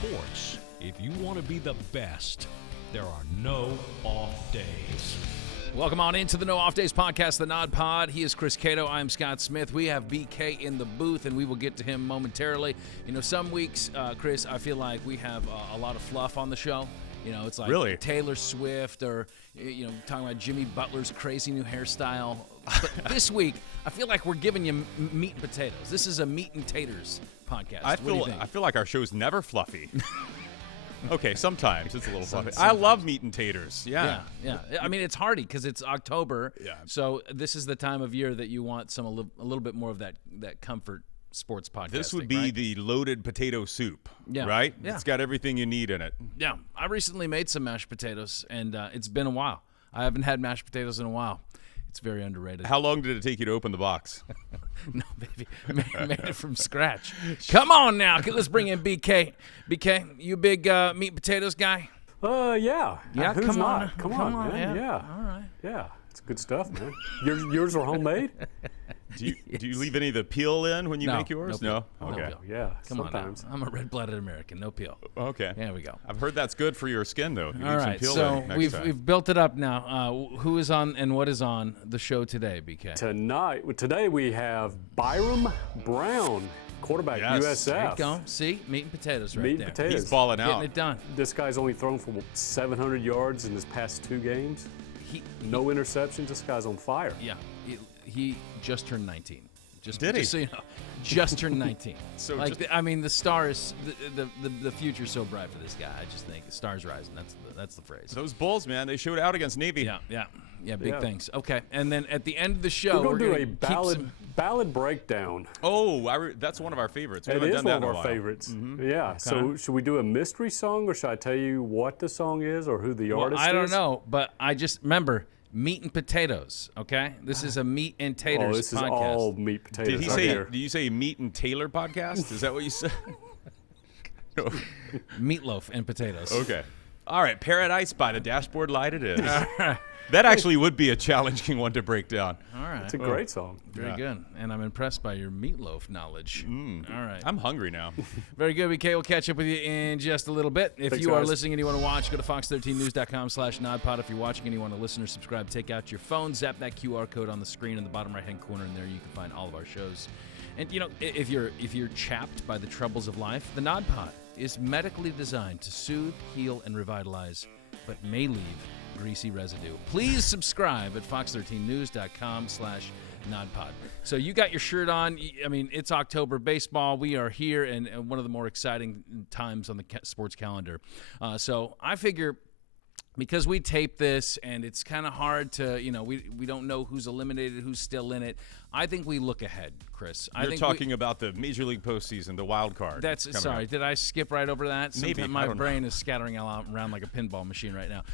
sports, if you want to be the best, there are no off days. Welcome on into the No Off Days podcast, the Nod Pod. He is Chris Cato. I'm Scott Smith. We have BK in the booth, and we will get to him momentarily. You know, some weeks, Chris, I feel like we have a lot of fluff on the show. You know, it's like really? Taylor Swift or, you know, talking about Jimmy Butler's crazy new hairstyle. But this week, I feel like we're giving you meat and potatoes. This is a meat and taters podcast. I feel like our show's never fluffy. Okay, sometimes it's a little fluffy. I love meat and taters. Yeah. I mean, it's hearty because it's October. Yeah. So this is the time of year that you want a little bit more of that comfort sports podcast. This would be the loaded potato soup, right? Yeah. It's got everything you need in it. Yeah. I recently made some mashed potatoes, and it's been a while. I haven't had mashed potatoes in a while. It's very underrated. How long did it take you to open the box? No, baby. Made it from scratch. Come on now. Let's bring in BK. BK, you big meat and potatoes guy? Yeah. Yeah, Who's come not? on. Come on, man. Yeah. All right. Yeah. It's good stuff, man. Yours are homemade? Do you leave any of the peel in when you No, make yours? no No? peel. Okay. No peel. Yeah. Come sometimes. on now. I'm a red-blooded American. No peel. Okay. There we go. I've heard that's good for your skin, though. You All need some right, peel so in next we've time. built it up now. Who is on and what is on the show today, BK? Today we have Byrum Brown, quarterback Yes. There you USF. go. See? Meat and potatoes right Meat there. and potatoes. He's balling Getting out. it done. This guy's only thrown for 700 yards in his past 2 games. No interceptions. This guy's on fire. Yeah. He just turned 19. Did he? Just so you know, just turned 19. So like, just- the star is the future's so bright for this guy. I just think the star's rising. That's the phrase. Those Bulls, man, they showed out against Navy. Yeah. Big Yeah. things. Okay, and then at the end of the show, We're going to do a gonna ballad breakdown. Oh, that's one of our favorites. We It haven't is done one that of in a our while. favorites. Yeah. So should we do a mystery song, or should I tell you what the song is or who the artist is? I don't know, but I just remember meat and potatoes. Okay, this is a meat and taters Oh, this is podcast. all meat potatoes. Did he right say? here. Did you say Meat and Taylor podcast? Is that what you said? No. Meatloaf and potatoes. Okay. All right. Paradise by the Dashboard Light it is. That actually would be a challenging one to break down. All right. It's a great song. Very good. And I'm impressed by your meatloaf knowledge. All right. I'm hungry now. Very good, BK. We'll catch up with you in just a little bit. If Thanks, you are guys. listening and you want to watch, go to fox13news.com/nodpod. If you're watching and you want to listen or subscribe, take out your phone, zap that QR code on the screen in the bottom right-hand corner, and there you can find all of our shows. And, you know, if you're chapped by the troubles of life, the Nod Pod is medically designed to soothe, heal, and revitalize, but may leave greasy residue. Please subscribe at fox13news.com/nodpod. So you got your shirt on. I mean, it's October baseball. We are here, and one of the more exciting times on the sports calendar. So I figure, because we tape this and it's kind of hard to, you know, we don't know who's eliminated, who's still in it. I think we look ahead, Chris. You're talking about the Major League postseason, the wild card. Sorry, did I skip right over that? Maybe. My brain is scattering around like a pinball machine right now.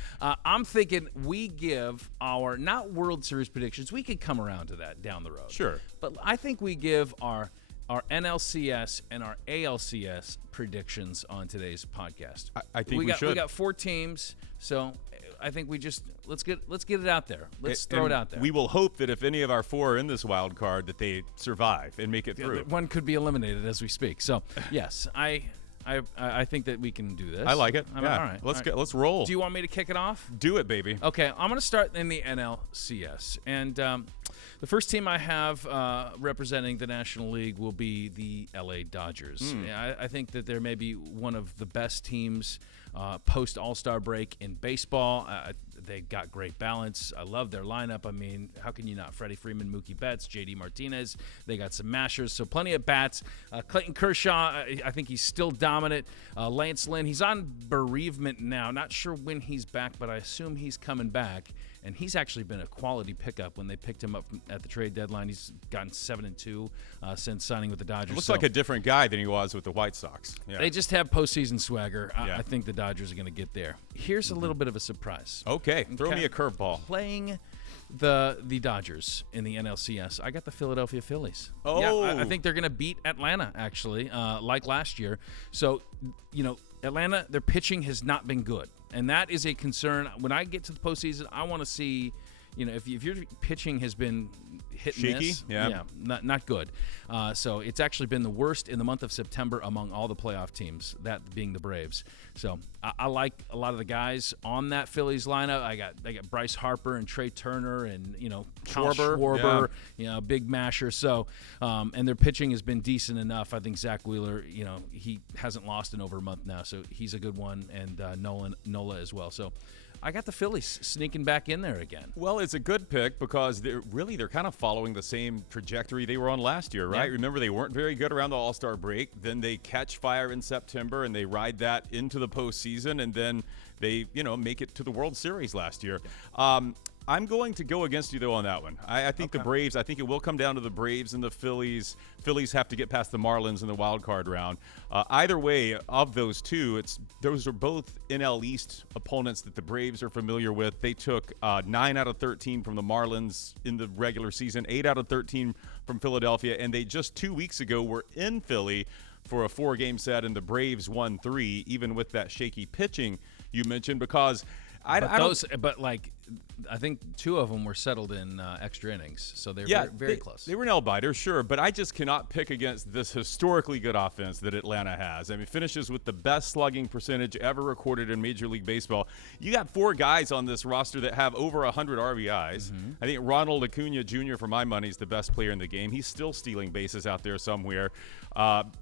I'm thinking we give our, not World Series predictions. We could come around to that down the road. Sure. But I think we give our NLCS and our ALCS predictions on today's podcast. I think we should. We got 4 teams, so I think we just let's get it out there. Let's throw it out there. We will hope that if any of our 4 are in this wild card, that they survive and make it through. One could be eliminated as we speak. So yes, I think that we can do this. I like it. All right. Let's roll. Do you want me to kick it off? Do it, baby. Okay, I'm going to start in the NLCS. And the first team I have representing the National League will be the LA Dodgers. I think that they're maybe one of the best teams post-All-Star break in baseball. They got great balance. I love their lineup. I mean, how can you not? Freddie Freeman, Mookie Betts, J.D. Martinez. They got some mashers, so plenty of bats. Clayton Kershaw, I think he's still dominant. Lance Lynn, he's on bereavement now. Not sure when he's back, but I assume he's coming back. And he's actually been a quality pickup when they picked him up at the trade deadline. He's gotten 7-2 since signing with the Dodgers. Looks like a different guy than he was with the White Sox. Yeah. They just have postseason swagger. Yeah. I think the Dodgers are going to get there. Here's a little bit of a surprise. Okay, throw me a curveball. Playing the Dodgers in the NLCS, I got the Philadelphia Phillies. Oh. Yeah, I think they're going to beat Atlanta, actually, like last year. So, you know, Atlanta, their pitching has not been good. And that is a concern. When I get to the postseason, I want to see, you know, if your pitching has been hit and shaky. miss. Yeah, not good. So it's actually been the worst in the month of September among all the playoff teams, that being the Braves. So I like a lot of the guys on that Phillies lineup. I got Bryce Harper and Trey Turner and Kyle Schwarber, big masher. So and their pitching has been decent enough. I think Zach Wheeler, he hasn't lost in over a month now, so he's a good one, and Nola as well. So I got the Phillies sneaking back in there again. Well, it's a good pick because they're kind of following the same trajectory they were on last year, right? Yeah. Remember, they weren't very good around the All-Star break. Then they catch fire in September, and they ride that into the postseason, and then they, make it to the World Series last year. I'm going to go against you, though, on that one. I think the Braves, I think it will come down to the Braves and the Phillies. Phillies have to get past the Marlins in the wild card round. Either way, of those two, those are both NL East opponents that the Braves are familiar with. They took 9 out of 13 from the Marlins in the regular season, 8 out of 13 from Philadelphia, and they just 2 weeks ago were in Philly for a 4-game set, and the Braves won 3, even with that shaky pitching you mentioned, because I think 2 of them were settled in extra innings, so they're very close. They were nail biters, sure, but I just cannot pick against this historically good offense that Atlanta has. I mean, finishes with the best slugging percentage ever recorded in Major League Baseball. You got 4 guys on this roster that have over 100 RBIs. Mm-hmm. I think Ronald Acuna Jr., for my money, is the best player in the game. He's still stealing bases out there somewhere.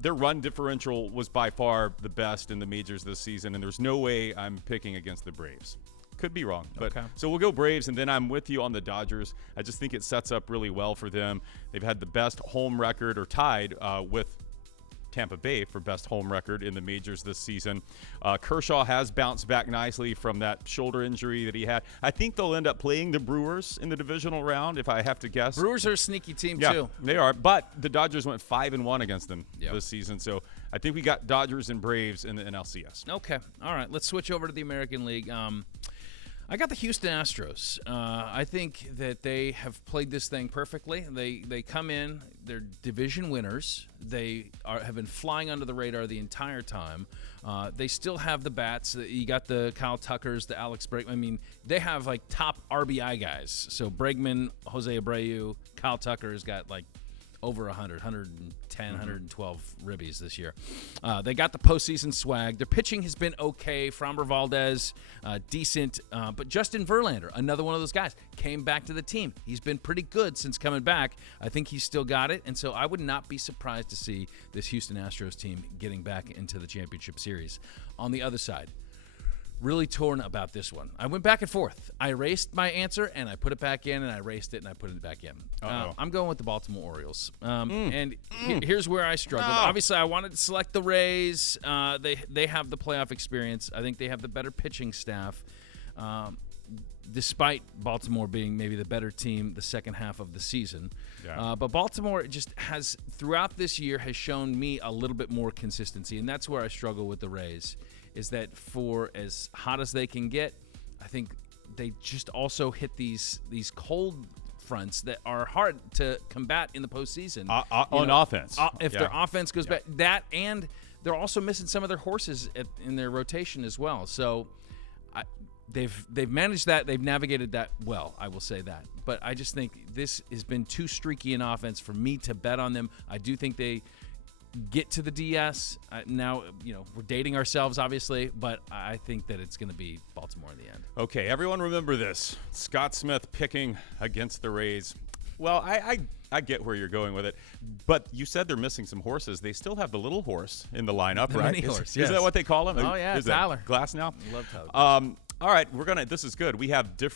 Their run differential was by far the best in the majors this season, and there's no way I'm picking against the Braves. Could be wrong, but so we'll go Braves, and then I'm with you on the Dodgers. I just think it sets up really well for them. They've had the best home record, or tied with Tampa Bay for best home record in the majors this season. Kershaw has bounced back nicely from that shoulder injury that he had. I think they'll end up playing the Brewers in the divisional round, if I have to guess. Brewers are a sneaky team, too. They are, but the Dodgers went 5-1 against them this season, so I think we got Dodgers and Braves in the NLCS. Okay, all right, let's switch over to the American League. I got the Houston Astros. I think that they have played this thing perfectly. They come in, they're division winners. They have been flying under the radar the entire time. They still have the bats. You got the Kyle Tuckers, the Alex Bregman. I mean, they have top RBI guys. So Bregman, Jose Abreu, Kyle Tucker's got over 100, 110, 112 ribbies this year. They got the postseason swag. Their pitching has been okay. Framber Valdez, decent. But Justin Verlander, another one of those guys, came back to the team. He's been pretty good since coming back. I think he's still got it. And so I would not be surprised to see this Houston Astros team getting back into the championship series. On the other side, really torn about this one. I went back and forth. I erased my answer, and I put it back in, and I erased it, and I put it back in. I'm going with the Baltimore Orioles. And here's where I struggled. Obviously, I wanted to select the Rays. They have the playoff experience. I think they have the better pitching staff, despite Baltimore being maybe the better team the second half of the season. Yeah. But Baltimore just has, throughout this year, has shown me a little bit more consistency, and that's where I struggle with the Rays. Is that for as hot as they can get, I think they just also hit these cold fronts that are hard to combat in the postseason. On offense. If their offense goes back, that, and they're also missing some of their horses in their rotation as well. So they've managed that. They've navigated that well, I will say that. But I just think this has been too streaky in offense for me to bet on them. I do think they get to the DS. Now, we're dating ourselves, obviously, but I think that it's going to be Baltimore in the end. Okay, everyone remember this. Scott Smith picking against the Rays. Well, I get where you're going with it, but you said they're missing some horses. They still have the little horse in the lineup, the right? Mini horse, yes. Is that what they call him? Oh, yeah, is Tyler. Glass now? I love Tyler. All right, this is good. We have 2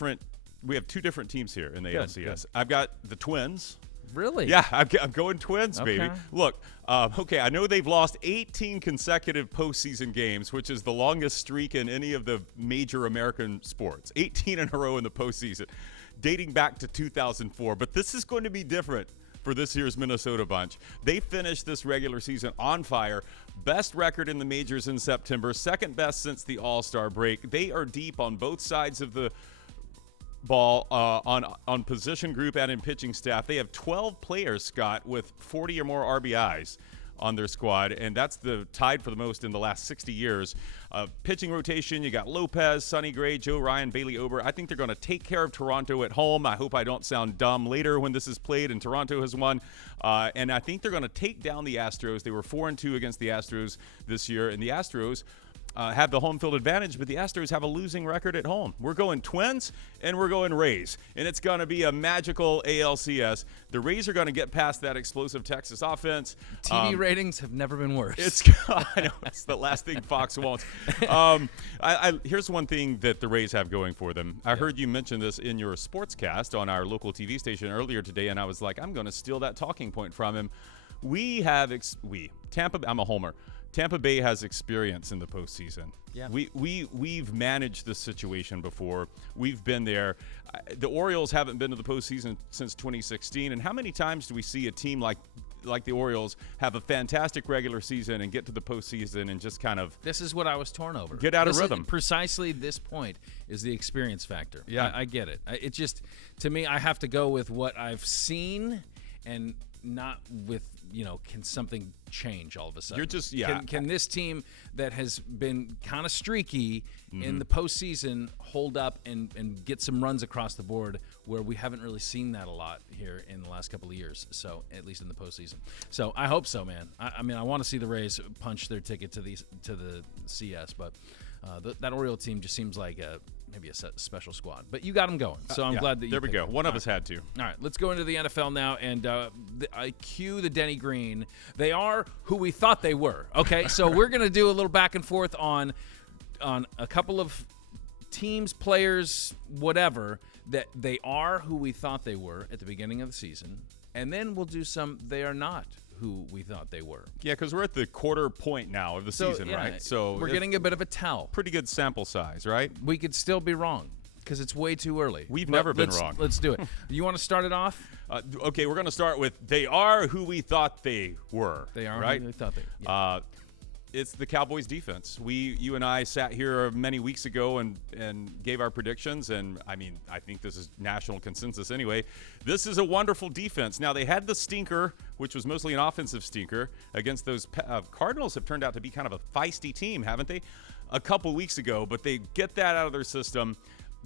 different teams here in the ALCS. Good. I've got the Twins. Really? Yeah, I'm going Twins, baby. Okay. Look, I know they've lost 18 consecutive postseason games, which is the longest streak in any of the major American sports. 18 in a row in the postseason, dating back to 2004. But this is going to be different for this year's Minnesota bunch. They finished this regular season on fire. Best record in the majors in September, second best since the All-Star break. They are deep on both sides of the ball on position group and in pitching staff. They have 12 players, Scott, with 40 or more RBIs on their squad, and that's the tied for the most in the last 60 years. Pitching rotation, you got Lopez, Sonny Gray, Joe Ryan, Bailey Ober. I think they're going to take care of Toronto at home. I hope I don't sound dumb later when this is played and Toronto has won. And I think they're going to take down the Astros. They were 4-2 against the Astros this year, and the Astros have the home field advantage, but the Astros have a losing record at home. We're going Twins, and we're going Rays, and it's going to be a magical ALCS. The Rays are going to get past that explosive Texas offense. TV ratings have never been worse. I know, it's the last thing Fox wants. Here's one thing that the Rays have going for them. I heard you mention this in your sportscast on our local TV station earlier today, and I was like, I'm going to steal that talking point from him. Tampa, I'm a homer. Tampa Bay has experience in the postseason. Yeah. We've managed this situation before. We've been there. The Orioles haven't been to the postseason since 2016. And how many times do we see a team like the Orioles have a fantastic regular season and get to the postseason and just kind of this is what I was torn over. Get out of rhythm. Precisely this point is the experience factor. Yeah, I get it. It just, to me, I have to go with what I've seen and not with, can something change all of a sudden? You're just, Can this team that has been kind of streaky in the postseason hold up and get some runs across the board where we haven't really seen that a lot here in the last couple of years, so at least in the postseason. So I hope so, man. I mean, I want to see the Rays punch their ticket to the CS, but that Oriole team just seems like maybe a special squad. But you got them going, so I'm glad that you There we go. One of us had to. All right, let's go into the NFL now, and I cue the Denny Green. They are who we thought they were. Okay, so we're going to do a little back and forth on a couple of teams, players, whatever, that they are who we thought they were at the beginning of the season, and then we'll do some they are not who we thought they were. Yeah, because we're at the quarter point now of the season, right? So we're getting a bit of a tell. Pretty good sample size, right? We could still be wrong because it's way too early. We've never been wrong. Let's do it. You want to start it off? Okay, we're going to start with they are who we thought they were. They are right? who we thought they were. Yeah. It's the Cowboys defense. You and I sat here many weeks ago and gave our predictions, and I mean, I think this is national consensus anyway. This is a wonderful defense. Now, they had the stinker, which was mostly an offensive stinker, against those Cardinals have turned out to be kind of a feisty team, haven't they? A couple weeks ago, but they get that out of their system.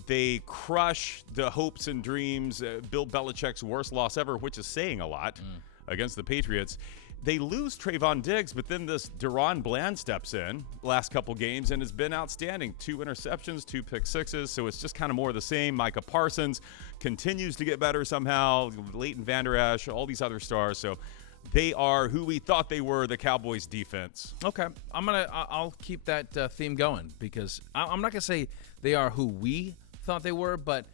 They crush the hopes and dreams, Bill Belichick's worst loss ever, which is saying a lot, against the Patriots. They lose Trayvon Diggs, but then this Deron Bland steps in last couple games and has been outstanding. 2 interceptions, 2 pick sixes, so it's just kind of more of the same. Micah Parsons continues to get better somehow. Leighton Vander Esch, all these other stars. So they are who we thought they were, the Cowboys defense. Okay, I'll keep that theme going because I'm not gonna say they are who we thought they were, but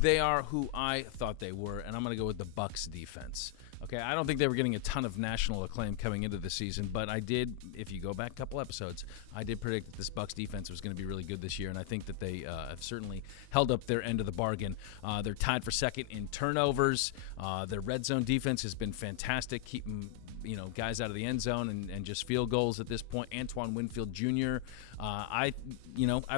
they are who I thought they were, and I'm gonna go with the Bucs defense. Okay, I don't think they were getting a ton of national acclaim coming into the season, but I did, if you go back a couple episodes, I did predict that this Bucs defense was going to be really good this year, and I think that they have certainly held up their end of the bargain. They're tied for second in turnovers. Their red zone defense has been fantastic, keeping guys out of the end zone and just field goals at this point. Antoine Winfield Jr. I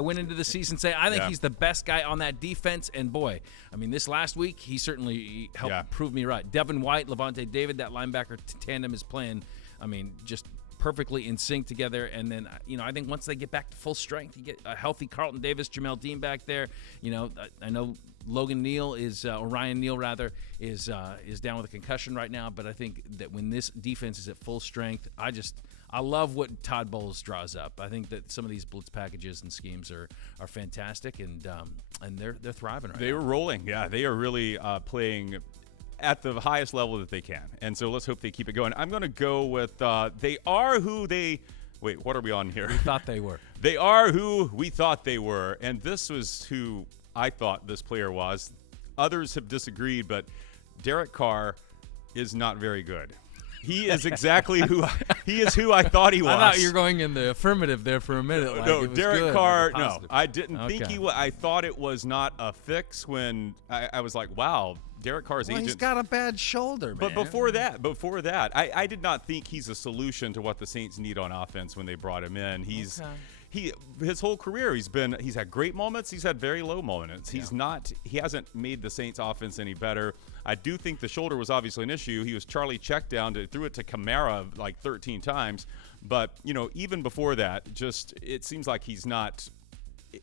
went into the season saying I think he's the best guy on that defense, and boy, I mean, this last week he certainly helped prove me right. Devin White, Levante David, that linebacker tandem is playing, I mean, just perfectly in sync together. And then, I think once they get back to full strength, you get a healthy Carlton Davis, Jamel Dean back there. I know Logan Neal or Ryan Neal rather, is down with a concussion right now. But I think that when this defense is at full strength, I love what Todd Bowles draws up. I think that some of these blitz packages and schemes are fantastic, and they're thriving right now. They were rolling. Yeah, they are really playing at the highest level that they can. And so let's hope they keep it going. I'm going to go with they are who they – wait, what are we on here? We thought they were. They are who we thought they were. And this was who I thought this player was. Others have disagreed, but Derek Carr is not very good. He is exactly who I thought he was. I thought you were going in the affirmative there for a minute. No, Derek Carr. No, I didn't think he was. I thought it was not a fix when I was like, wow, Derek Carr's agent. He's got a bad shoulder, man. But before that, I did not think he's a solution to what the Saints need on offense when they brought him in. He his whole career he's had great moments, he's had very low moments. He hasn't made the Saints offense any better. I do think the shoulder was obviously an issue. He was Charlie check down, threw it to Kamara like 13 times. But, even before that, it seems like he's not.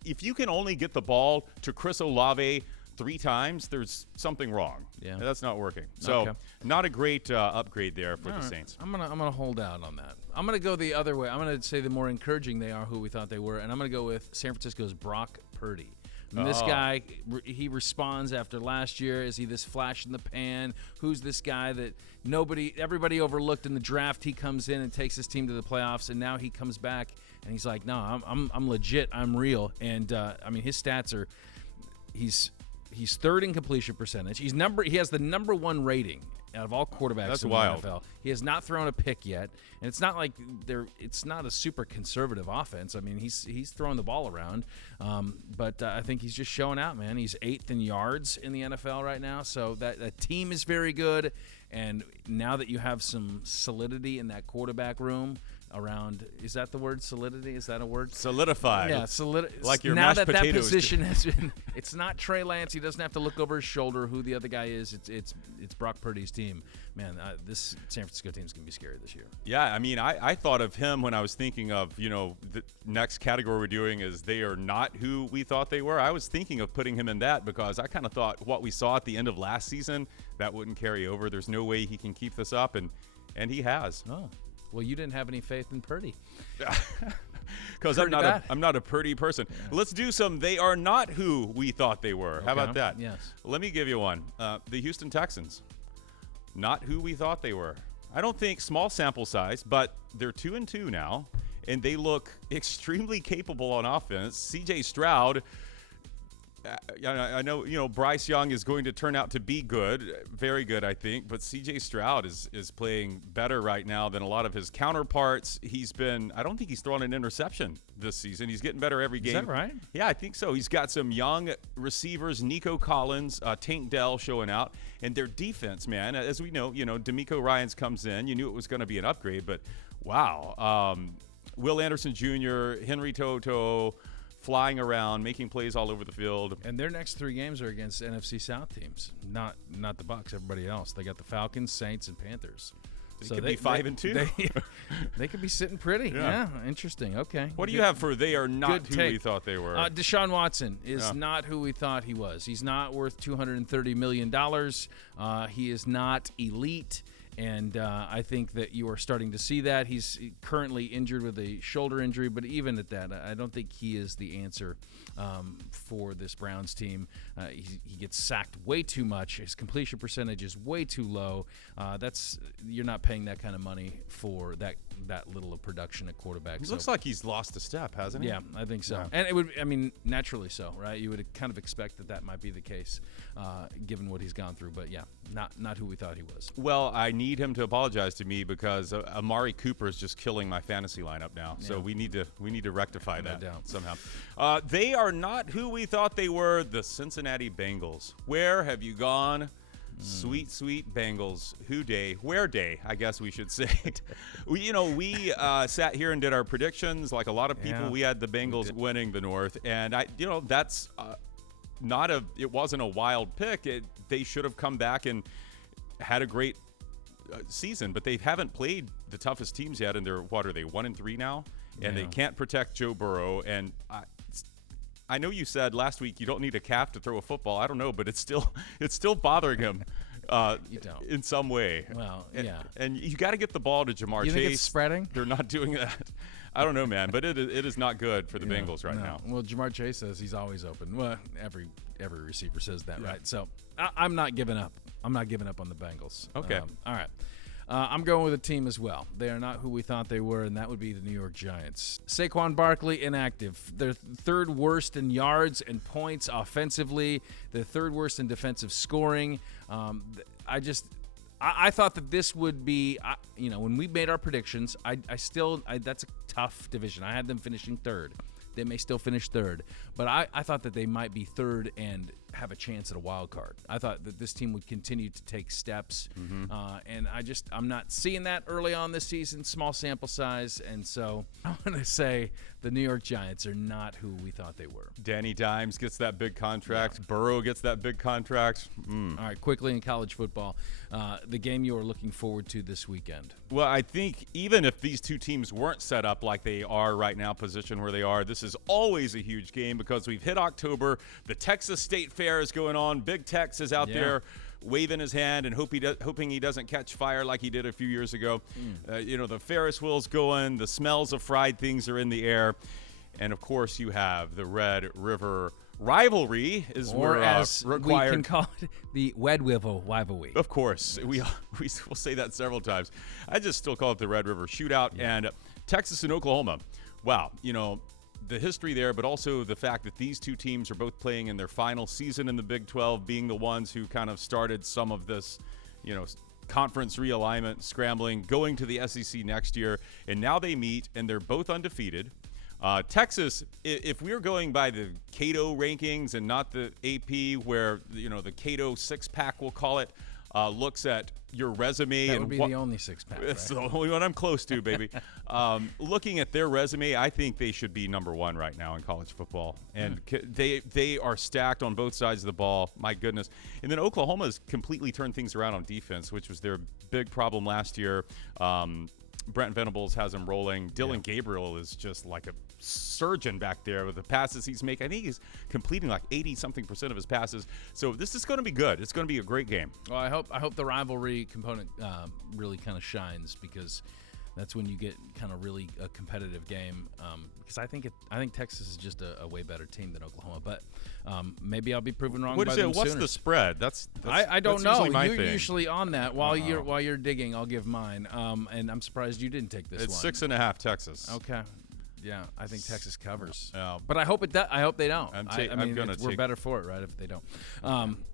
If you can only get the ball to Chris Olave 3 times, there's something wrong. Yeah, that's not working. So not a great upgrade there for the Saints. I'm gonna hold out on that. I'm gonna go the other way. I'm gonna say the more encouraging they are who we thought they were, and I'm gonna go with San Francisco's Brock Purdy. And this guy, he responds after last year. Is he this flash in the pan? Who's this guy that everybody overlooked in the draft? He comes in and takes his team to the playoffs, and now he comes back and he's like, no, I'm legit, I'm real. And his stats are, he's third in completion percentage. He has the number 1 rating out of all quarterbacks in the NFL. He has not thrown a pick yet, and it's not like it's not a super conservative offense. I mean, he's throwing the ball around, but I think he's just showing out, man. He's 8th in yards in the NFL right now, so that team is very good. And now that you have some solidity in that quarterback room around, is that the word, solidity? Is that a word? Solidified. Yeah, like your now mashed that potatoes. That position has been, it's not Trey Lance. He doesn't have to look over his shoulder who the other guy is. It's Brock Purdy's team. Man, this San Francisco team is going to be scary this year. Yeah, I mean, I thought of him when I was thinking of, the next category we're doing is they are not who we thought they were. I was thinking of putting him in that because I kind of thought what we saw at the end of last season, that wouldn't carry over. There's no way he can keep this up, and he has. Oh. Well, you didn't have any faith in Purdy. Because I'm not a Purdy person. Yeah. Let's do some they are not who we thought they were. Okay. How about that? Yes. Let me give you one. The Houston Texans. Not who we thought they were. I don't think, small sample size, but they're 2-2 now, and they look extremely capable on offense. C.J. Stroud, I know, Bryce Young is going to turn out to be good, very good, I think, but C.J. Stroud is playing better right now than a lot of his counterparts. I don't think he's thrown an interception this season. He's getting better every game. Is that right? Yeah, I think so. He's got some young receivers, Nico Collins, Tank Dell showing out, and their defense, man, as we know, DeMeco Ryans comes in. You knew it was going to be an upgrade, but wow. Will Anderson Jr., Henry Toto, flying around, making plays all over the field. And their next 3 games are against NFC South teams, not the Bucs, everybody else. They got the Falcons, Saints, and Panthers. They could be 5-2. They could be sitting pretty. Yeah, interesting. Okay. What do you have for they are not who we thought they were? Deshaun Watson is not who we thought he was. He's not worth $230 million. He is not elite. And I think that you are starting to see that. He's currently injured with a shoulder injury, but even at that, I don't think he is the answer for this Browns team. He gets sacked way too much. His completion percentage is way too low. You're not paying that kind of money for that little of production at quarterback. He looks like he's lost a step, hasn't he? Yeah, I think so. Yeah. And it would, naturally so, right? You would kind of expect that might be the case, given what he's gone through. But yeah, not who we thought he was. Well, I need him to apologize to me because Amari Cooper is just killing my fantasy lineup now. Yeah. So we need to rectify that somehow. They are not who we thought they were. The Cincinnati Bengals. Where have you gone? Sweet, sweet Bengals. Who day? Where day, I guess we should say. We sat here and did our predictions. Like a lot of people, we had the Bengals winning the North. And, that's it wasn't a wild pick. They should have come back and had a great season. But they haven't played the toughest teams yet. And they're, 1-3 now? And they can't protect Joe Burrow. And I know you said last week you don't need a calf to throw a football. I don't know, but it's still bothering him in some way. Well, and you got to get the ball to Jamar Chase. You think it's spreading? They're not doing that. I don't know, man, but it is not good for the Bengals right now. Well, Jamar Chase says he's always open. Well, every receiver says that, right? So I'm not giving up. I'm not giving up on the Bengals. Okay. All right. I'm going with a team as well. They are not who we thought they were, and that would be the New York Giants. Saquon Barkley inactive. They're third worst in yards and points offensively. They're third worst in defensive scoring. I thought that this would be, when we made our predictions, that's a tough division. I had them finishing third. They may still finish third, but I thought that they might be third and have a chance at a wild card. I thought that this team would continue to take steps, and I'm not seeing that early on this season. Small sample size, and so I'm going to say the New York Giants are not who we thought they were. Danny Dimes gets that big contract. Yeah. Burrow gets that big contract. All right, quickly in college football, the game you are looking forward to this weekend. Well, I think even if these two teams weren't set up like they are right now, positioned where they are, this is always a huge game because we've hit October. The Texas State Fair is going on. Big Tex is out there waving his hand and hoping he doesn't catch fire like he did a few years ago. The Ferris wheel's going. The smells of fried things are in the air. And, of course, you have the Red River rivalry is or as required. We can call it the Red River rivalry. Of course. Yes. We will say that several times. I just still call it the Red River Shootout. Yeah. And Texas and Oklahoma. Wow. The history there, but also the fact that these two teams are both playing in their final season in the Big 12, being the ones who kind of started some of this, conference realignment, scrambling, going to the SEC next year. And now they meet, and they're both undefeated. Texas, if we're going by the Cato rankings and not the AP, where, the Cato six-pack, we'll call it, looks at your resume. That would be the only six-pack, right? It's the only one I'm close to, baby. Looking at their resume, I think they should be number one right now in college football. And they are stacked on both sides of the ball. My goodness. And then Oklahoma's completely turned things around on defense, which was their big problem last year. Brent Venables has him rolling. Dylan Gabriel is just like a surgeon back there with the passes he's making. I think he's completing like 80-something% of his passes. So this is going to be good. It's going to be a great game. Well, I hope the rivalry component really kind of shines, because that's when you get kind of really a competitive game. Because I think Texas is just a way better team than Oklahoma. But maybe I'll be proven wrong. What's the spread? I don't know. You're thing. Usually on that. While you're digging, I'll give mine. And I'm surprised you didn't take this one. It's 6.5 Texas. Okay. Yeah, I think Texas covers. Yeah. But I hope I hope they don't. We're better for it, right, if they don't.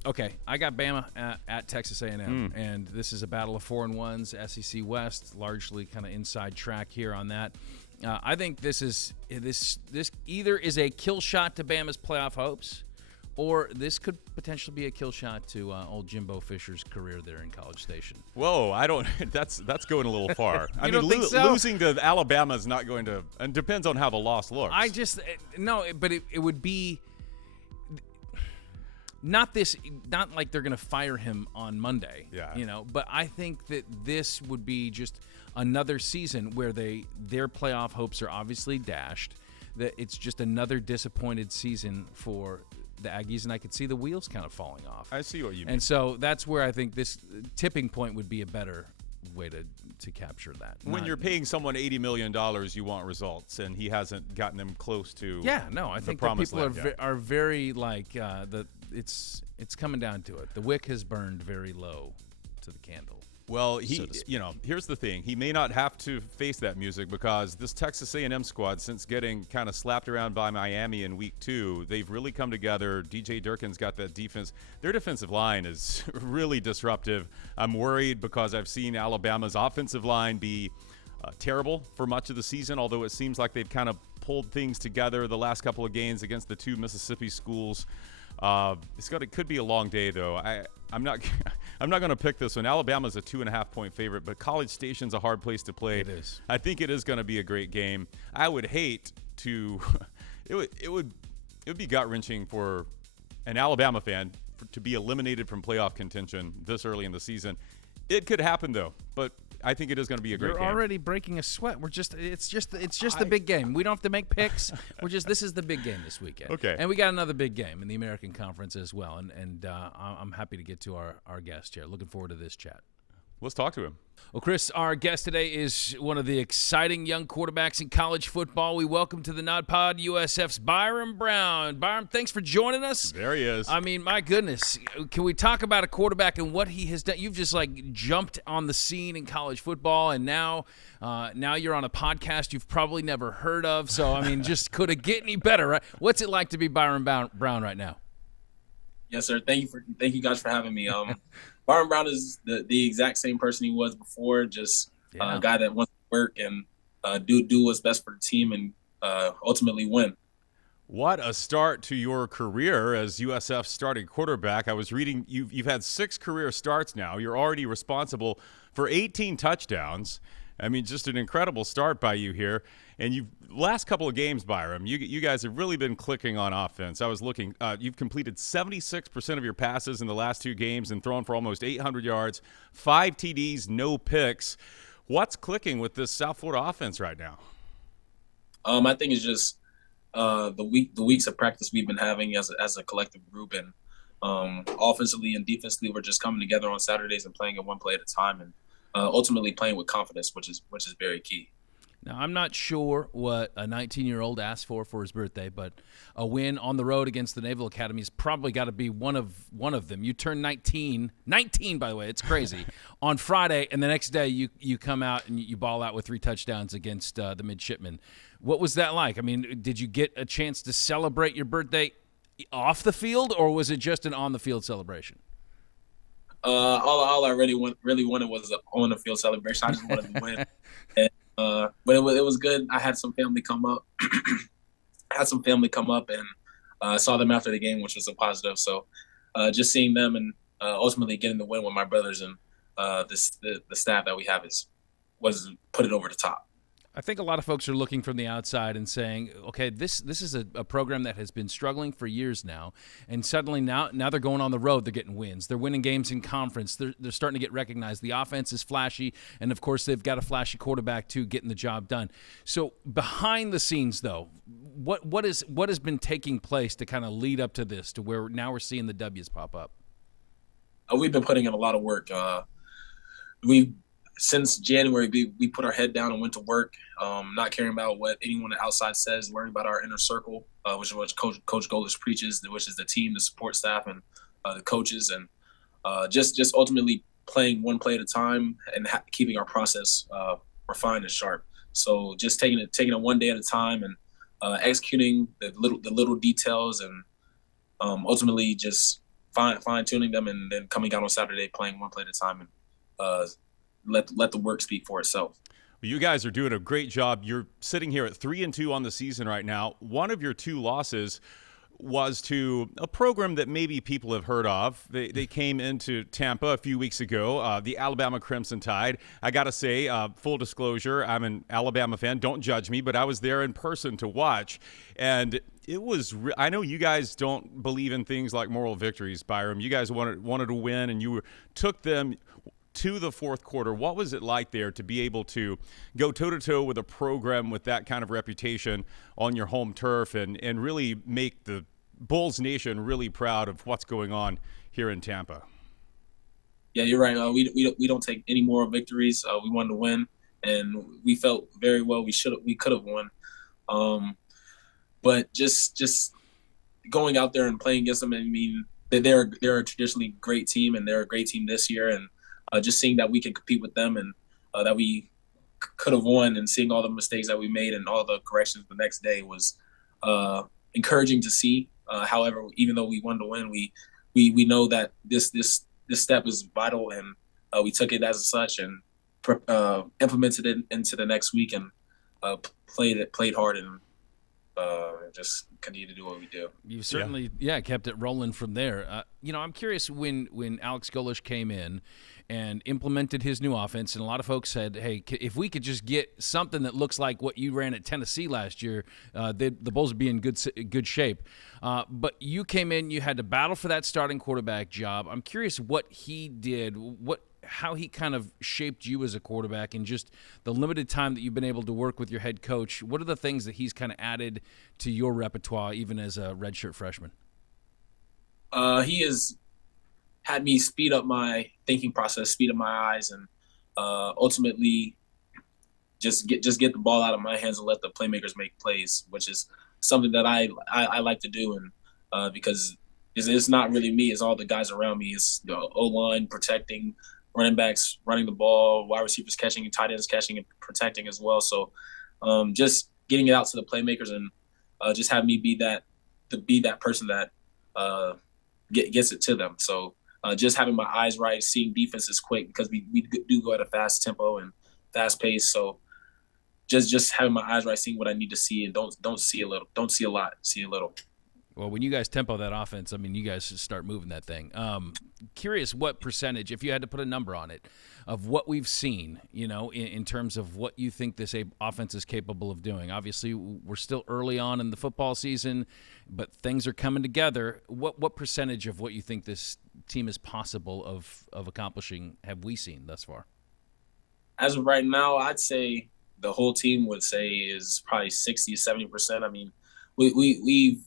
Okay, I got Bama at Texas A&M, and this is a battle of 4-1s, SEC West, largely kind of inside track here on that. I think this either is a kill shot to Bama's playoff hopes, or this could potentially be a kill shot to old Jimbo Fisher's career there in College Station. Whoa, I don't. That's going a little far. I mean, think so? Losing to Alabama is not going to. And depends on how the loss looks. But it would be not like they're going to fire him on Monday. Yeah. But I think that this would be just another season where their playoff hopes are obviously dashed. That it's just another disappointed season for the Aggies, and I could see the wheels kind of falling off. I see what you mean. And so that's where I think this tipping point would be a better way to capture that. When you're paying someone $80 million, you want results, and he hasn't gotten them close to. I think that people are very like it's coming down to it. The wick has burned very low to the candle. Well, here's the thing. He may not have to face that music, because this Texas A&M squad, since getting kind of slapped around by Miami in week 2, they've really come together. DJ Durkin's got that defense. Their defensive line is really disruptive. I'm worried because I've seen Alabama's offensive line be terrible for much of the season, although it seems like they've kind of pulled things together the last couple of games against the two Mississippi schools. It could be a long day, though. I'm not going to pick this one. Alabama's a 2.5-point favorite, but College Station's a hard place to play. It is. I think it is going to be a great game. I would hate to. It would be gut-wrenching for an Alabama fan to be eliminated from playoff contention this early in the season. It could happen, though, but I think it is going to be a great game. You're already breaking a sweat. It's just the big game. We don't have to make picks. This is the big game this weekend. Okay. And we got another big game in the American Conference as well. And I'm happy to get to our guest here. Looking forward to this chat. Let's talk to him. Well, Chris, our guest today is one of the exciting young quarterbacks in college football. We welcome to the nodpod USF's Byrum Brown. Byrum, thanks for joining us. There he is. I mean, my goodness. Can we talk about a quarterback and what he has done? You've just jumped on the scene in college football, and now you're on a podcast you've probably never heard of. So, I mean, just could it get any better, right? What's it like to be Byrum Brown right now? Yes, sir. Thank you guys for having me. Byrum Brown is the exact same person he was before, just a guy that wants to work and do what's best for the team and ultimately win. What a start to your career as USF starting quarterback. I was reading you've had 6 career starts now. You're already responsible for 18 touchdowns. I mean, just an incredible start by you here. And you've last couple of games, Byrum, you guys have really been clicking on offense. I was looking. You've completed 76% of your passes in the last 2 games and thrown for almost 800 yards, 5 TDs, no picks. What's clicking with this South Florida offense right now? I think it's just the weeks of practice we've been having as a collective group, and offensively and defensively, we're just coming together on Saturdays and playing it one play at a time, and ultimately playing with confidence, which is very key. Now, I'm not sure what a 19-year-old asked for his birthday, but a win on the road against the Naval Academy has probably got to be one of them. You turn 19, by the way, it's crazy, on Friday, and the next day you come out and you ball out with 3 touchdowns against the midshipmen. What was that like? I mean, did you get a chance to celebrate your birthday off the field, or was it just an on-the-field celebration? All I really wanted was an on-the-field celebration. I just wanted to win. But it was good. I had some family come up. And saw them after the game, which was a positive. So just seeing them and ultimately getting the win with my brothers and the staff that we have was put it over the top. I think a lot of folks are looking from the outside and saying, okay, this is a program that has been struggling for years now, and suddenly now they're going on the road, they're getting wins. They're winning games in conference. They're starting to get recognized. The offense is flashy, and, of course, they've got a flashy quarterback, too, getting the job done. So behind the scenes, though, what has been taking place to kind of lead up to this, to where now we're seeing the W's pop up? We've been putting in a lot of work. Since January, we put our head down and went to work, not caring about what anyone outside says, learning about our inner circle, which is what Coach Goalies preaches, which is the team, the support staff, and the coaches, and just ultimately playing one play at a time and keeping our process refined and sharp. So just taking it one day at a time and executing the little details and ultimately just fine tuning them, and then coming out on Saturday playing one play at a time and let the work speak for itself. Well, you guys are doing a great job. You're sitting here at 3-2 on the season right now. One of your 2 losses was to a program that maybe people have heard of. They came into Tampa a few weeks ago, the Alabama Crimson Tide. I got to say, full disclosure, I'm an Alabama fan. Don't judge me, but I was there in person to watch. And it was I know you guys don't believe in things like moral victories, Byrum. You guys wanted to win, and you took them to the 4th quarter. What was it like there to be able to go toe-to-toe with a program with that kind of reputation on your home turf and really make the Bulls Nation really proud of what's going on here in Tampa? Yeah, you're right. We don't take any moral victories. We wanted to win, and we felt very well we could have won. But just going out there and playing against them, I mean, they're a traditionally great team, and they're a great team this year, and just seeing that we can compete with them and that we could have won, and seeing all the mistakes that we made and all the corrections the next day was encouraging to see. However, even though we wanted to win, we know that this step is vital, and we took it as such and implemented it into the next week and played hard and just continue to do what we do. You certainly kept it rolling from there. I'm curious, when Alex Goalies came in and implemented his new offense, and a lot of folks said, hey, if we could just get something that looks like what you ran at Tennessee last year, the Bulls would be in good shape. But you came in, you had to battle for that starting quarterback job. I'm curious what he did, how he kind of shaped you as a quarterback, and just the limited time that you've been able to work with your head coach. What are the things that he's kind of added to your repertoire, even as a redshirt freshman? He has had me speed up my thinking process, speed up my eyes, and ultimately just get the ball out of my hands and let the playmakers make plays, which is something that I like to do, and because it's not really me, it's all the guys around me. It's the O-line protecting, running backs running the ball, wide receivers catching, and tight ends catching and protecting as well. So just getting it out to the playmakers and just have me be that person that gets it to them. So just having my eyes right, seeing defenses quick, because we do go at a fast tempo and fast pace. So just having my eyes right, seeing what I need to see, and don't see a little, don't see a lot, see a little. Well, when you guys tempo that offense, I mean, you guys should start moving that thing. Curious what percentage, if you had to put a number on it, of what we've seen, in terms of what you think this offense is capable of doing. Obviously, we're still early on in the football season, but things are coming together. What percentage of what you think this team is possible of accomplishing have we seen thus far? As of right now, I'd say the whole team would say is probably 60, 70%. I mean, we've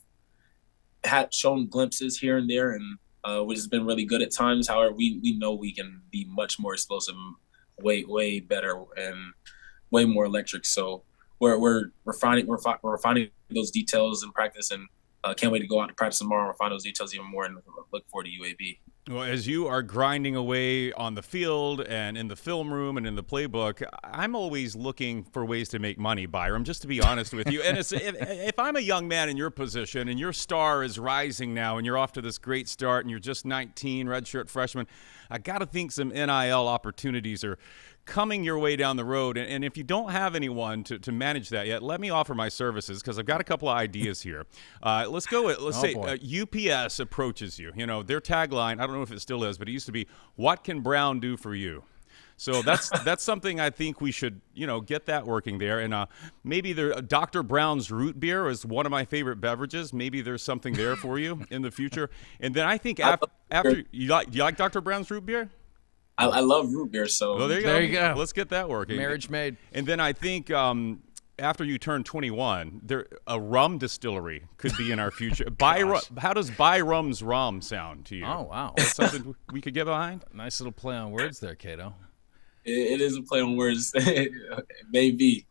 had shown glimpses here and there, and which has been really good at times. However, we know we can be much more explosive, way better, and way more electric. So we're refining those details in practice, and can't wait to go out to practice tomorrow and refine those details even more, and look forward to UAB. Well, as you are grinding away on the field and in the film room and in the playbook, I'm always looking for ways to make money, Byrum, just to be honest with you. And if I'm a young man in your position and your star is rising now and you're off to this great start and you're just 19, redshirt freshman, I got to think some NIL opportunities are coming your way down the road. And if you don't have anyone to manage that yet, let me offer my services, because I've got a couple of ideas here. Let's say UPS approaches you. Their tagline, I don't know if it still is, but it used to be, "What can Brown do for you?" So that's something I think we should, get that working there. And maybe Dr. Brown's root beer is one of my favorite beverages. Maybe there's something there for you in the future. And then I think after you like Dr. Brown's root beer? I love root beer, so well, there you go. Let's get that working. Marriage made. And then I think after you turn 21, a rum distillery could be in our future. How does Byrum's rum sound to you? Oh, wow. That's something we could get behind? Nice little play on words there, Cato. It is a play on words. Maybe.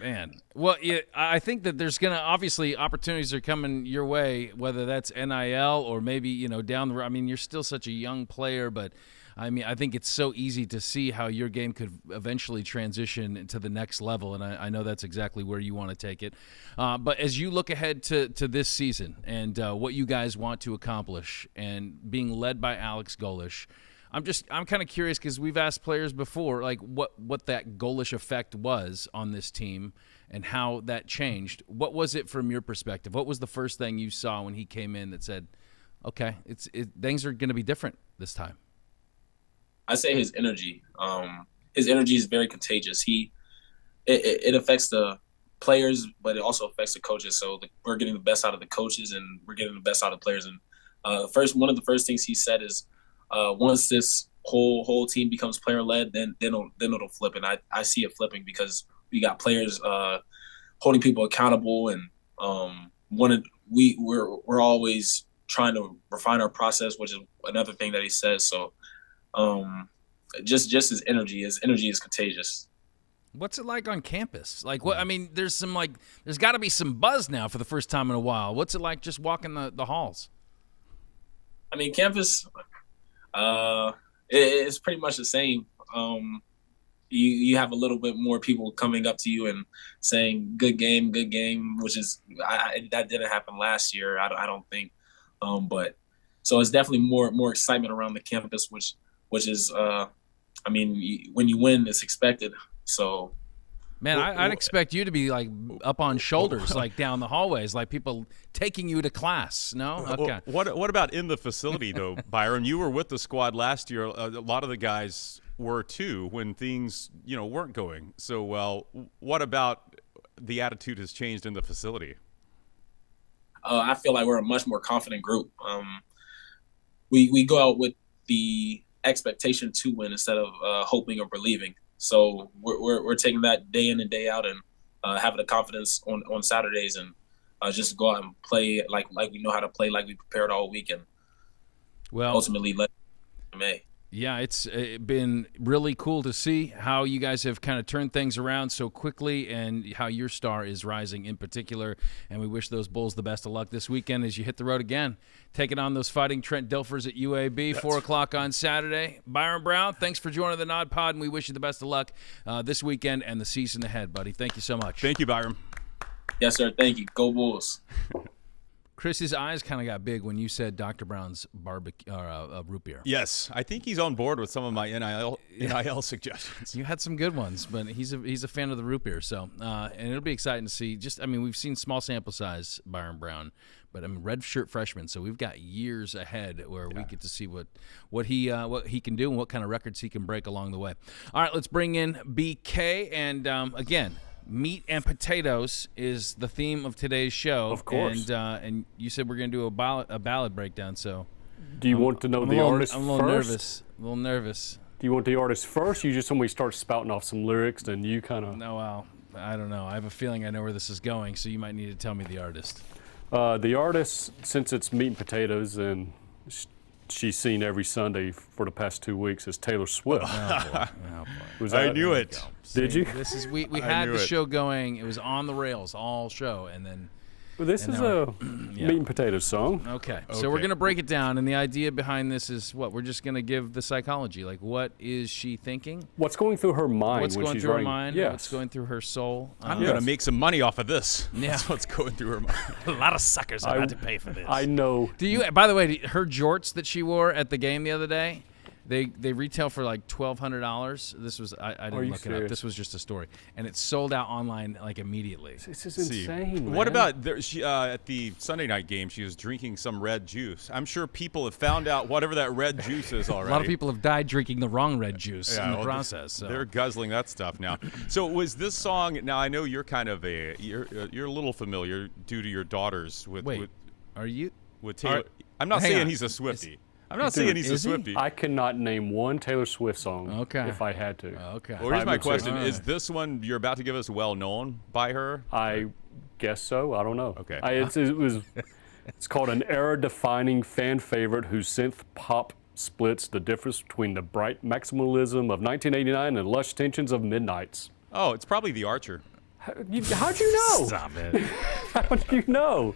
Man. Well, I think that there's going to, obviously, opportunities are coming your way, whether that's NIL or maybe, down the road. I mean, you're still such a young player, but I mean, I think it's so easy to see how your game could eventually transition to the next level, and I know that's exactly where you want to take it. But as you look ahead to this season and what you guys want to accomplish, and being led by Alex Golesh, I'm kind of curious, because we've asked players before, like what that Golesh effect was on this team and how that changed. What was it from your perspective? What was the first thing you saw when he came in that said, okay, things are going to be different this time? I say his energy. His energy is very contagious. It affects the players, but it also affects the coaches. So we're getting the best out of the coaches, and we're getting the best out of the players. And one of the first things he said is, once this whole team becomes player led, then it'll flip. And I see it flipping, because we got players holding people accountable, and we're always trying to refine our process, which is another thing that he says. So. Just his energy is contagious. What's it like on campus? Like, what? I mean, there's got to be some buzz now for the first time in a while. What's it like just walking the halls? I mean, campus, it's pretty much the same. You have a little bit more people coming up to you and saying "good game," which is that didn't happen last year. I don't think, but so it's definitely more excitement around the campus, which is, I mean, when you win, it's expected. So, man, I'd expect you to be like up on shoulders, like down the hallways, like people taking you to class. No, okay. What about in the facility though, Byrum? You were with the squad last year. A lot of the guys were too when things weren't going so well. What about the attitude has changed in the facility? I feel like we're a much more confident group. We go out with the expectation to win instead of hoping or believing. So we're taking that day in and day out, and having the confidence on Saturdays, and just go out and play like we know how to play, like we prepared all weekend. Well, ultimately, May. Yeah, it's been really cool to see how you guys have kind of turned things around so quickly, and how your star is rising in particular. And we wish those Bulls the best of luck this weekend as you hit the road again, taking on those Fighting Trent Dilfers at UAB, 4 o'clock on Saturday. Byrum Brown, thanks for joining the Nod Pod, and we wish you the best of luck this weekend and the season ahead, buddy. Thank you so much. Thank you, Byrum. Yes, sir. Thank you. Go Bulls. Chris's eyes kind of got big when you said Dr. Brown's barbecue root beer. Yes, I think he's on board with some of my NIL suggestions. You had some good ones, but he's a fan of the root beer. So, and it'll be exciting to see. We've seen small sample size Byrum Brown, but red shirt freshman. So we've got years ahead where we get to see what he can do and what kind of records he can break along the way. All right, let's bring in BK, and again, meat and potatoes is the theme of today's show. Of course. And you said we're going to do a ballad breakdown. So, do you want to know the artist first? I'm a little nervous. Do you want the artist first? You just when we start spouting off some lyrics, then you kind of. No, well, I don't know. I have a feeling I know where this is going, so you might need to tell me the artist. The artist, since it's meat and potatoes, and she's seen every Sunday for the past 2 weeks, is Taylor Swift. Oh boy. I knew it. Did you? This is we had the show going. It was on the rails all show, and then. Well, this is a meat and potatoes song. Okay, so we're going to break it down, and the idea behind this is what? We're just going to give the psychology. Like, what is she thinking? What's going through her mind What's when going she's through writing? her mind? Yes. What's going through her soul? I'm going to make some money off of this. Yeah. That's what's going through her mind. A lot of suckers have had to pay for this. I know. Do you? By the way, her jorts that she wore at the game the other day, they retail for like $1,200. This was I didn't look it up. This was just a story, and it sold out online like immediately. This is insane. Man. What about at the Sunday night game? She was drinking some red juice. I'm sure people have found out whatever that red juice is already. A lot of people have died drinking the wrong red juice in the process. So. They're guzzling that stuff now. So was this song? Now I know you're kind of you're a little familiar due to your daughters with. Wait, are you? With Taylor. I'm not saying he's a Swiftie. I'm not saying he's a Swiftie. I cannot name one Taylor Swift song if I had to. Okay. Well, here's my question. Is this one you're about to give us well known by her? I guess so. I don't know. Okay. It's called an era-defining fan favorite whose synth pop splits the difference between the bright maximalism of 1989 and lush tensions of Midnights. Oh, it's probably The Archer. How'd you know? Stop it. How'd you know?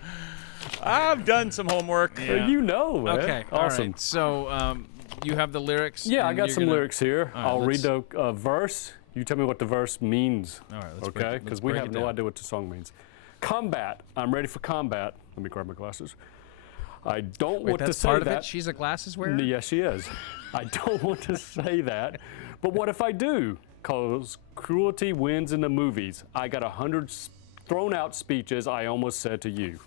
I've done some homework. Yeah. You know, man. Okay, awesome. All right. So you have the lyrics? Yeah, I got some lyrics here. Right, I'll read the verse. You tell me what the verse means. All right, okay? Because we have no idea what the song means. Combat. I'm ready for combat. Let me grab my glasses. I don't want to say part that. Of it? She's a glasses wearer? Yes, she is. I don't want to say that. But what if I do? Because cruelty wins in the movies. I got 100 thrown out speeches I almost said to you.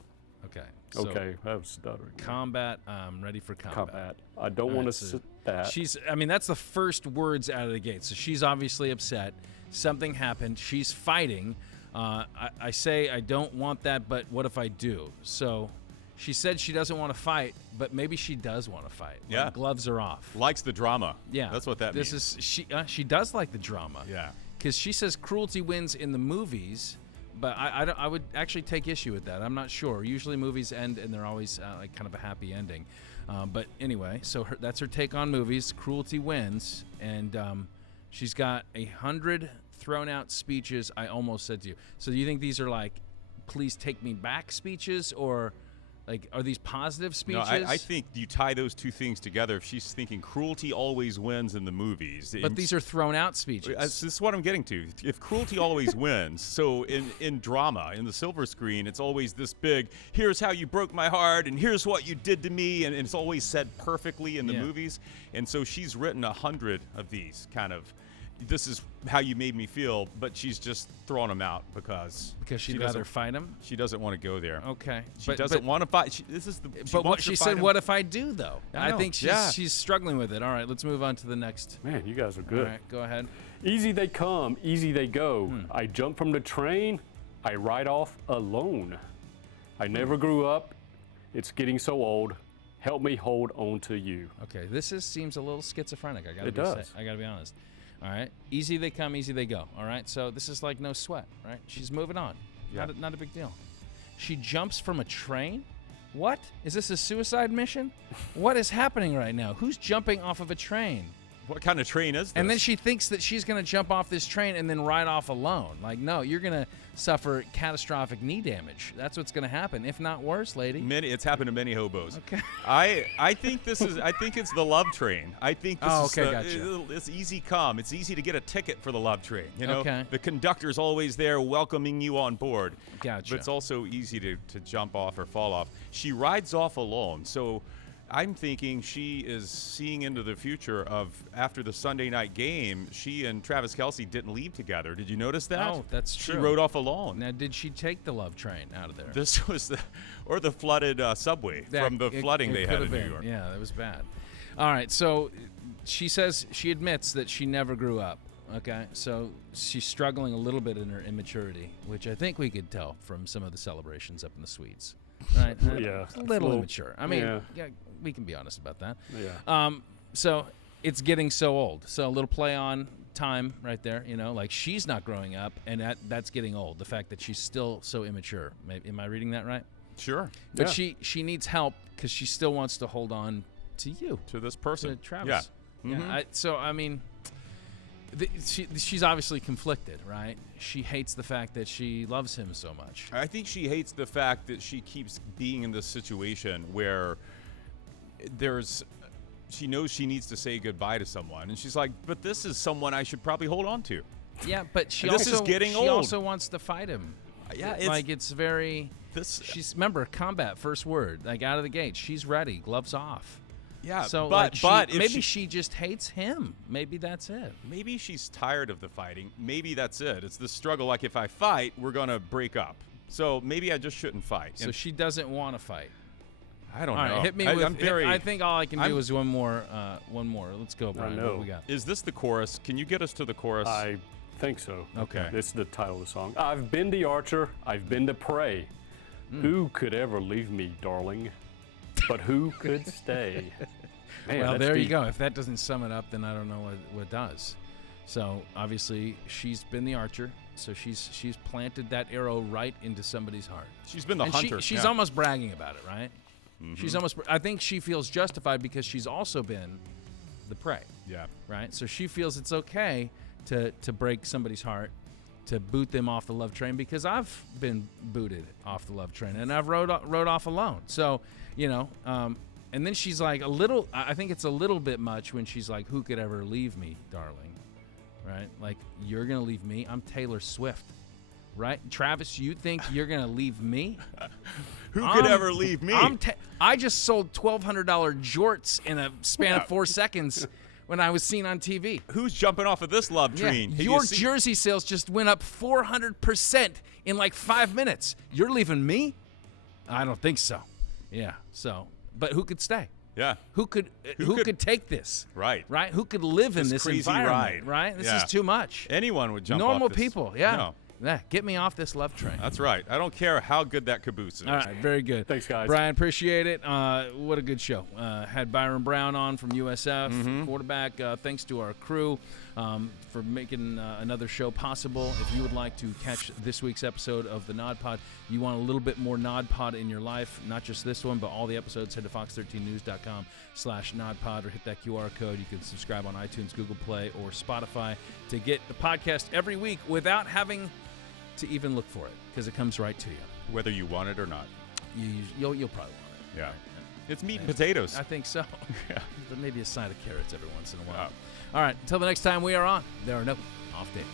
Okay. Okay, that was stuttering. Combat, ready for combat. I don't want to say that. That's the first words out of the gate. So she's obviously upset. Something happened. She's fighting. I say I don't want that, but what if I do? So she said she doesn't want to fight, but maybe she does want to fight. Yeah. Like, gloves are off. Likes the drama. Yeah. That's what that means. She does like the drama. Yeah. Because she says cruelty wins in the movies. But I would actually take issue with that. I'm not sure. Usually movies end and they're always like kind of a happy ending. But anyway, so that's her take on movies. Cruelty wins, and she's got 100 thrown out speeches. I almost said to you. So do you think these are like, please take me back speeches, or like are these positive speeches? No, I think you tie those two things together. If she's thinking cruelty always wins in the movies. But these are thrown out speeches. This is what I'm getting to. If cruelty always wins, so in drama, in the silver screen, it's always this big, here's how you broke my heart, and here's what you did to me, and it's always said perfectly in the movies. And so she's written 100 of these kind of, this is how you made me feel, but she's just throwing them out because she'd rather fight him. She doesn't want to go there. Okay, she doesn't want to fight. But what she said, what if I do though? I think she's struggling with it. All right, let's move on to the next. Man, you guys are good. All right, go ahead. Easy they come, easy they go. I jump from the train, I ride off alone. I never grew up. It's getting so old. Help me hold on to you. Okay, this seems a little schizophrenic. I gotta be honest. All right, easy they come, easy they go. All right, so this is like no sweat, right? She's moving on. Yeah. Not a big deal. She jumps from a train? What? Is this a suicide mission? What is happening right now? Who's jumping off of a train? What kind of train is this? And then she thinks that she's going to jump off this train and then ride off alone. Like, no, you're going to suffer catastrophic knee damage. That's what's going to happen, if not worse, lady. It's happened to many hobos. Okay. I think it's the love train. I think this is gotcha. It's easy come. It's easy to get a ticket for the love train. You know, Okay. the conductor's always there welcoming you on board. Gotcha. But it's also easy to jump off or fall off. She rides off alone, so I'm thinking she is seeing into the future of after the Sunday night game, she and Travis Kelce didn't leave together. Did you notice that? Oh, that's true. She rode off alone. Now, did she take the love train out of there? This was the flooded subway from the flooding they had in New York. Yeah, that was bad. All right, so she says she admits that she never grew up. Okay, so she's struggling a little bit in her immaturity, which I think we could tell from some of the celebrations up in the suites. Right? Yeah. It's a little immature. I mean, yeah, we can be honest about that. Yeah. So it's getting so old. So a little play on time right there, you know, like she's not growing up, and that's getting old. The fact that she's still so immature. Am I reading that right? Sure. But she needs help because she still wants to hold on to you. To this person. To Travis. Yeah. Mm-hmm. So, I mean, she's obviously conflicted, right? She hates the fact that she loves him so much. I think she hates the fact that she keeps being in this situation where she knows she needs to say goodbye to someone, and she's like, but this is someone I should probably hold on to. Yeah, but she this is getting she old. also wants to fight him. Yeah, it's very. She's remember combat first word, like out of the gate. She's ready, gloves off. Yeah, so but maybe she just hates him. Maybe that's it. Maybe she's tired of the fighting. Maybe that's it. It's the struggle. Like if I fight, we're gonna break up. So maybe I just shouldn't fight. So she doesn't want to fight. I don't know. All right, hit me with. I think all I can do is one more. Let's go, Brian. What do we got? Is this the chorus? Can you get us to the chorus? I think so. Okay. This is the title of the song. I've been the archer. I've been the prey. Who could ever leave me, darling? But who could stay? Man, well, there you go. If that doesn't sum it up, then I don't know what does. So obviously, she's been the archer. So she's planted that arrow right into somebody's heart. She's been the hunter. She's almost bragging about it, right? Mm-hmm. She's almost. I think she feels justified because she's also been the prey. Yeah. Right. So she feels it's okay to break somebody's heart, to boot them off the love train, because I've been booted off the love train and I've rode off alone. So, you know, and then she's like I think it's a little bit much when she's like, who could ever leave me, darling? Right? Like, you're going to leave me? I'm Taylor Swift. Right? Travis, you think you're going to leave me? Who could ever leave me? I just sold $1,200 jorts in a span of 4 seconds when I was seen on TV. Who's jumping off of this love train? Yeah. Your jersey sales just went up 400% in like 5 minutes. You're leaving me? I don't think so. Yeah. So, but who could stay? Yeah. Who could take this? Right. Right? Who could live in this crazy environment? ride. Right? This is too much. Anyone would jump Normal off this. people. Yeah. No. Yeah, get me off this love train. That's right. I don't care how good that caboose is. All right, very good. Thanks, guys. Brian, appreciate it. What a good show. Had Byrum Brown on from USF Quarterback. Thanks to our crew for making another show possible. If you would like to catch this week's episode of the nodpod, you want a little bit more nodpod in your life, not just this one, but all the episodes, head to fox13news.com/nodpod or hit that QR code. You can subscribe on iTunes, Google Play, or Spotify to get the podcast every week without having to even look for it, because it comes right to you. Whether you want it or not. You'll probably want it. Yeah. Right? It's meat and potatoes. I think so. Yeah. But maybe a side of carrots every once in a while. All right, until the next time we are on, there are no off days.